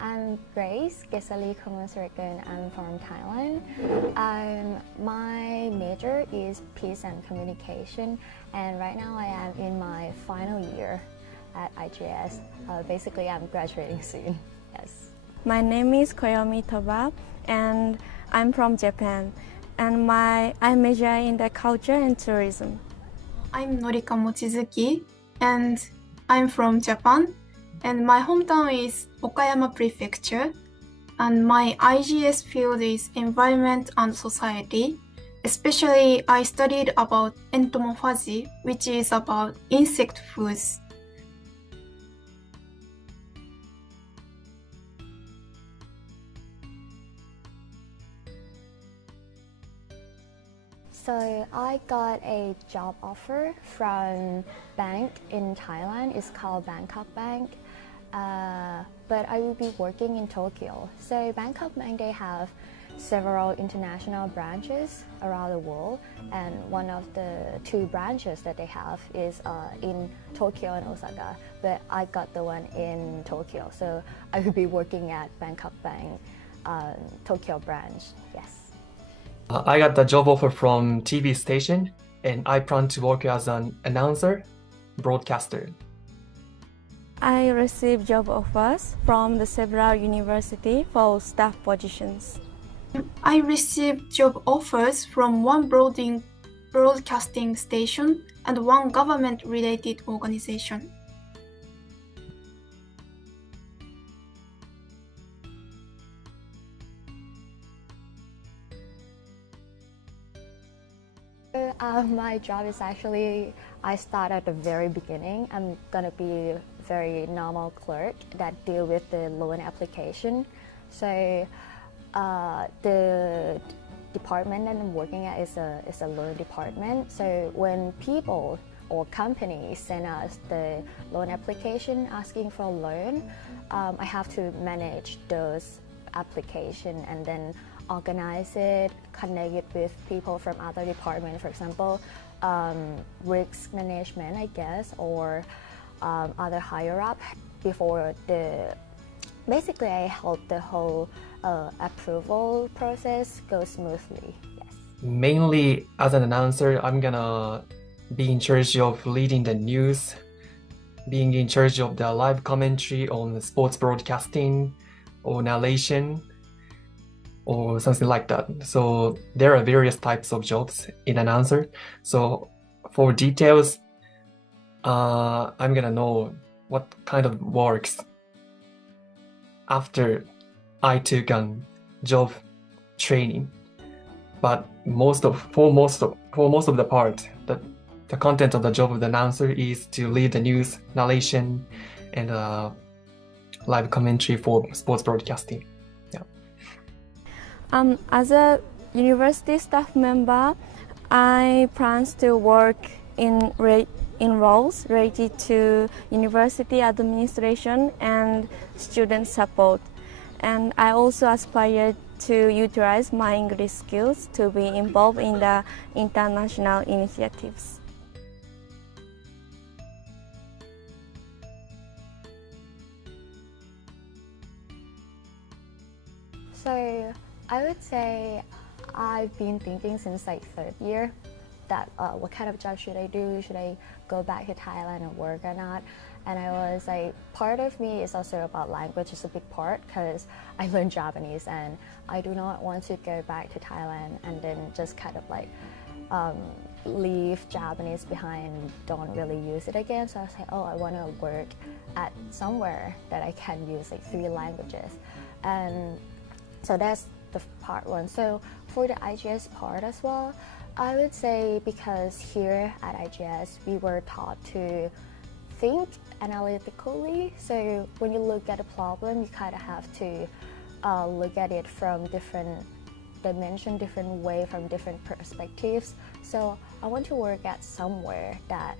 I'm Grace Gesali Kumasrikan. I'm from Thailand. My major is peace and communication, and right now I am in my final year at IGS. Basically, I'm graduating soon. Yes. My name is Koyomi Toba, and I'm from Japan. And I major in the culture and tourism. I'm Norika Mochizuki, and I'm from Japan. And my hometown is Okayama Prefecture. And my IGS field is environment and society. Especially, I studied about entomophagy, which is about insect foods. So I got a job offer from bank in Thailand. It's called Bangkok Bank. But I will be working in Tokyo. So Bangkok Bank, they have several international branches around the world, and one of the two branches that they have is in Tokyo and Osaka. But I got the one in Tokyo, so I will be working at Bangkok Bank Tokyo branch. Yes. I got the job offer from TV station, and I plan to work as an announcer, broadcaster. I received job offers from the several universities for staff positions. I received job offers from one broadcasting station and one government-related organization. My job is actually, I start at the very beginning. I'm gonna be a very normal clerk that deal with the loan application. So the department that I'm working at is a loan department. So when people or companies send us the loan application asking for a loan, I have to manage those application and then organize it, connect it with people from other departments, for example, risk management, I guess, or other higher up before basically I help the whole approval process go smoothly. Yes. Mainly as an announcer, I'm gonna be in charge of leading the news, being in charge of the live commentary on the sports broadcasting or narration, or something like that. So there are various types of jobs in announcer. So for details, I'm gonna know what kind of works after I took a job training. But for most of the part, the content of the job of the announcer is to lead the news, narration, and live commentary for sports broadcasting. As a university staff member, I plan to work in roles related to university administration and student support. And I also aspire to utilize my English skills to be involved in the international initiatives. So I would say I've been thinking since like third year that what kind of job should I do? Should I go back to Thailand and work or not? And I was like, part of me is also about language. It's a big part because I learned Japanese and I do not want to go back to Thailand and then just kind of like leave Japanese behind and don't really use it again. So I was like, oh, I want to work at somewhere that I can use like 3 languages. And so that's the part 1. So for the IGS part as well, I would say because here at IGS we were taught to think analytically. So when you look at a problem, you kind of have to look at it from different dimension, different way, from different perspectives. So I want to work at somewhere that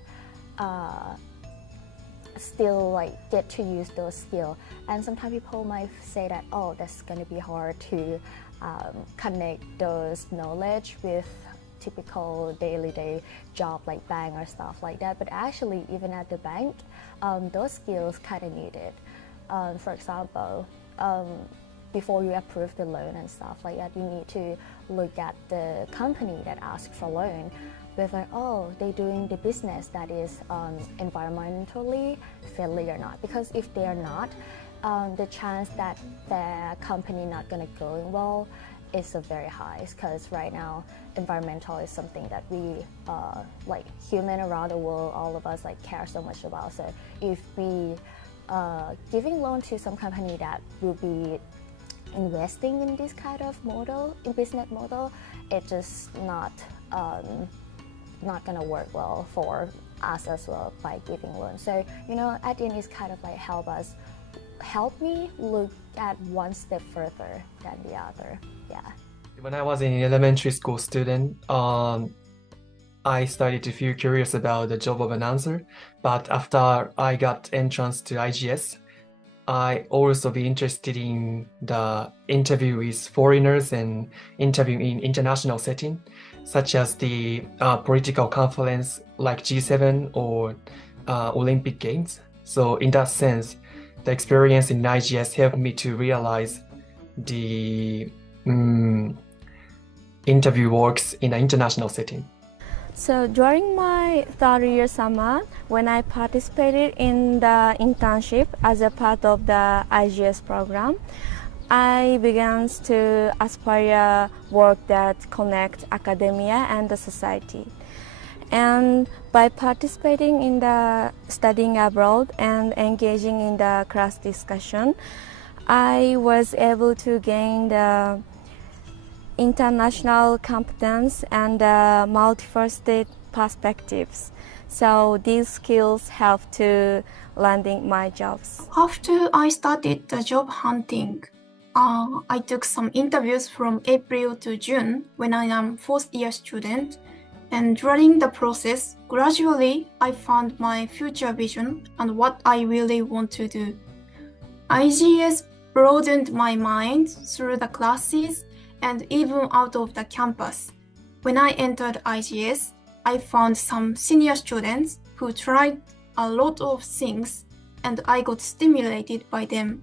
still like get to use those skills. And sometimes people might say that, oh, that's gonna be hard to connect those knowledge with typical day job like bank or stuff like that. But actually, even at the bank, those skills kind of needed. For example, before you approve the loan and stuff like that, you need to look at the company that asks for loan, whether they're doing the business that is environmentally friendly or not. Because if they are not, the chance that the company not gonna go well is very high. Because right now, environmental is something that we, like human around the world, all of us care so much about. So if we giving loan to some company that will be investing in this kind of model, in business model, it just not gonna work well for us as well by giving loans. So at the end, it's kind of help me look at one step further than the other. Yeah. When I was an elementary school student, I started to feel curious about the job of announcer. But after I got entrance to IGS, I also be interested in the interview with foreigners and interview in international setting, such as the political conference like G7 or Olympic Games. So in that sense, the experience in IGS helped me to realize the interview works in an international setting. So during my third year summer, when I participated in the internship as a part of the IGS program, I began to aspire work that connect academia and the society. And by participating in the studying abroad and engaging in the class discussion, I was able to gain the international competence and multifaceted perspectives. So these skills help to landing my jobs. After I started the job hunting, I took some interviews from April to June when I am fourth year student. And during the process, gradually I found my future vision and what I really want to do. IGS broadened my mind through the classes and even out of the campus. When I entered IGS, I found some senior students who tried a lot of things and I got stimulated by them.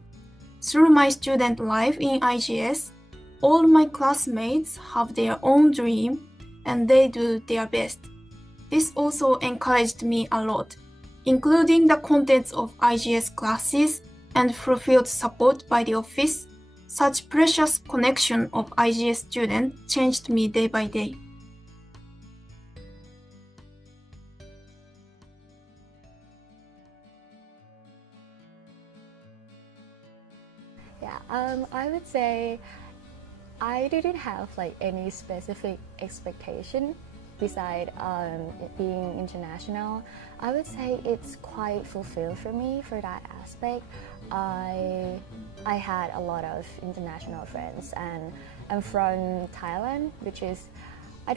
Through my student life in IGS, all my classmates have their own dream and they do their best. This also encouraged me a lot, including the contents of IGS classes and fulfilled support by the office. Such precious connection of IGS students changed me day by day. Yeah, I would say I didn't have any specific expectation beside it being international. I would say it's quite fulfilled for me for that aspect. I had a lot of international friends, and I'm from Thailand, which is I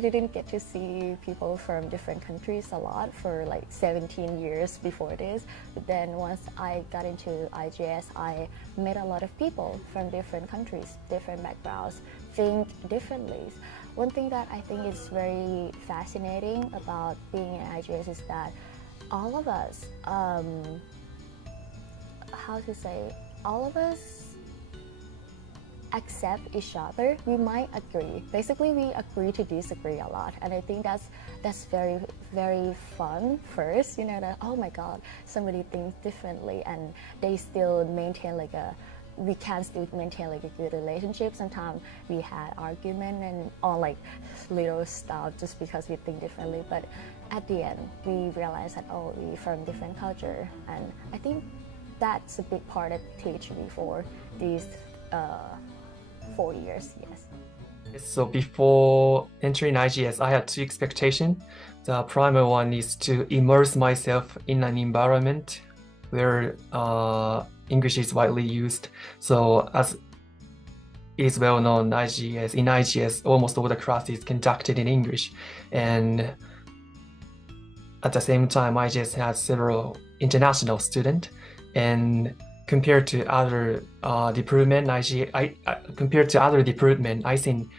didn't get to see people from different countries a lot for 17 years before this. But then once I got into IGS, I met a lot of people from different countries, different backgrounds, think differently. One thing that I think is very fascinating about being in IGS is that all of us, all of us accept each other. We might agree. Basically, we agree to disagree a lot, and I think that's very, very fun. First, that oh my God, somebody thinks differently, and they still maintain we can still maintain a good relationship. Sometimes we had argument and on little stuff just because we think differently, but at the end we realize that we're from different culture, and I think that's a big part that teach me for these 4 years. Yes. So before entering IGS, I had two expectations. The primary one is to immerse myself in an environment where English is widely used. So as is well known, in IGS, almost all the classes conducted in English. And at the same time, IGS has several international students. And compared to other department, I think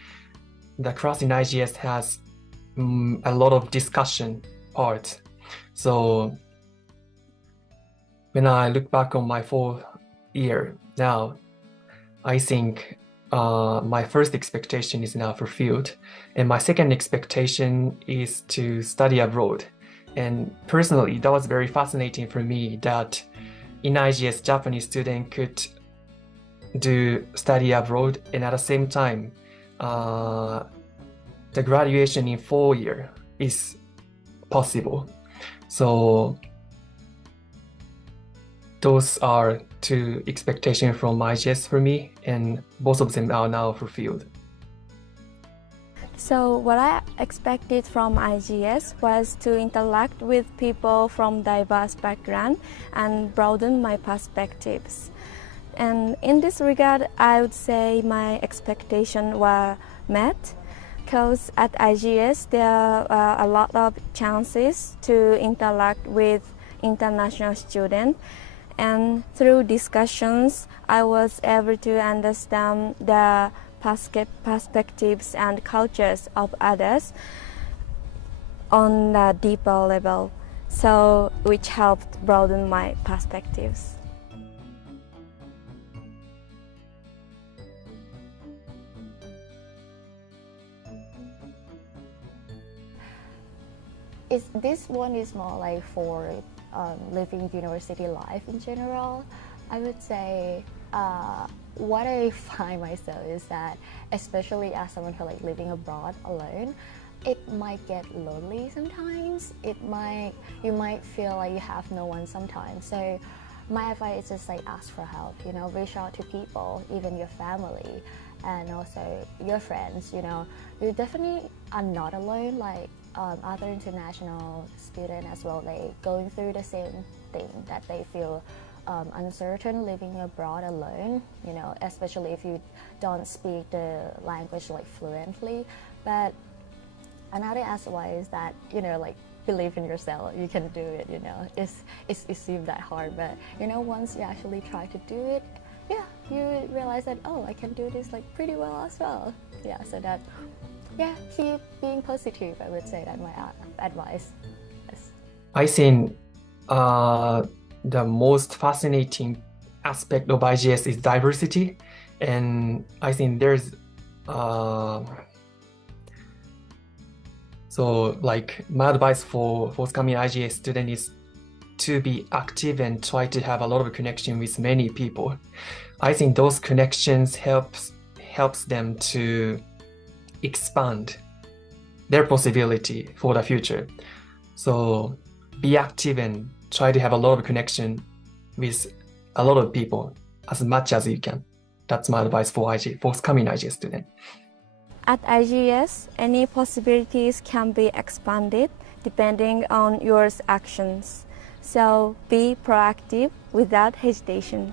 the class in IGS has a lot of discussion parts. So when I look back on my 4 year. Now, I think my first expectation is now fulfilled. And my second expectation is to study abroad. And personally, that was very fascinating for me that in IGS, Japanese student could do study abroad, and at the same time, the graduation in 4 years is possible. So those are two expectations from IGS for me, and both of them are now fulfilled. So what I expected from IGS was to interact with people from diverse backgrounds and broaden my perspectives. And in this regard, I would say my expectations were met, because at IGS there are a lot of chances to interact with international students, and through discussions I was able to understand the perspectives and cultures of others on a deeper level, so which helped broaden my perspectives. This one is more like for living university life in general. I would say what I find myself is that, especially as someone who like living abroad alone, it might get lonely sometimes. You might feel like you have no one sometimes. So my advice is just like ask for help, you know, reach out to people, even your family and also your friends, you know. You definitely are not alone, like other international students as well, they going through the same thing, that they feel uncertain living abroad alone, you know, especially if you don't speak the language like fluently. But another aspect is that, you know, like believe in yourself, you can do it, you know. It seems that hard, but you know, once you actually try to do it, yeah, you realize that, oh, I can do this like pretty well as well. Yeah, so that, yeah, keep being positive, I would say that my advice. Yes. I think the most fascinating aspect of IGS is diversity, and I think there's so like my advice for forthcoming IGS student is to be active and try to have a lot of connection with many people. I think those connections helps them to expand their possibility for the future. So be active and try to have a lot of connection with a lot of people as much as you can. That's my advice for forthcoming IGS student. At IGS, any possibilities can be expanded depending on your actions. So be proactive without hesitation.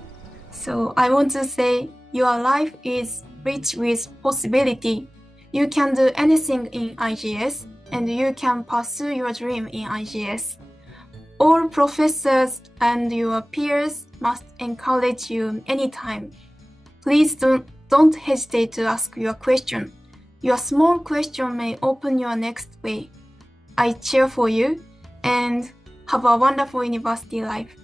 So I want to say your life is rich with possibility. You can do anything in IGS, and you can pursue your dream in IGS. All professors and your peers must encourage you anytime. Please don't hesitate to ask your question. Your small question may open your next way. I cheer for you, and have a wonderful university life.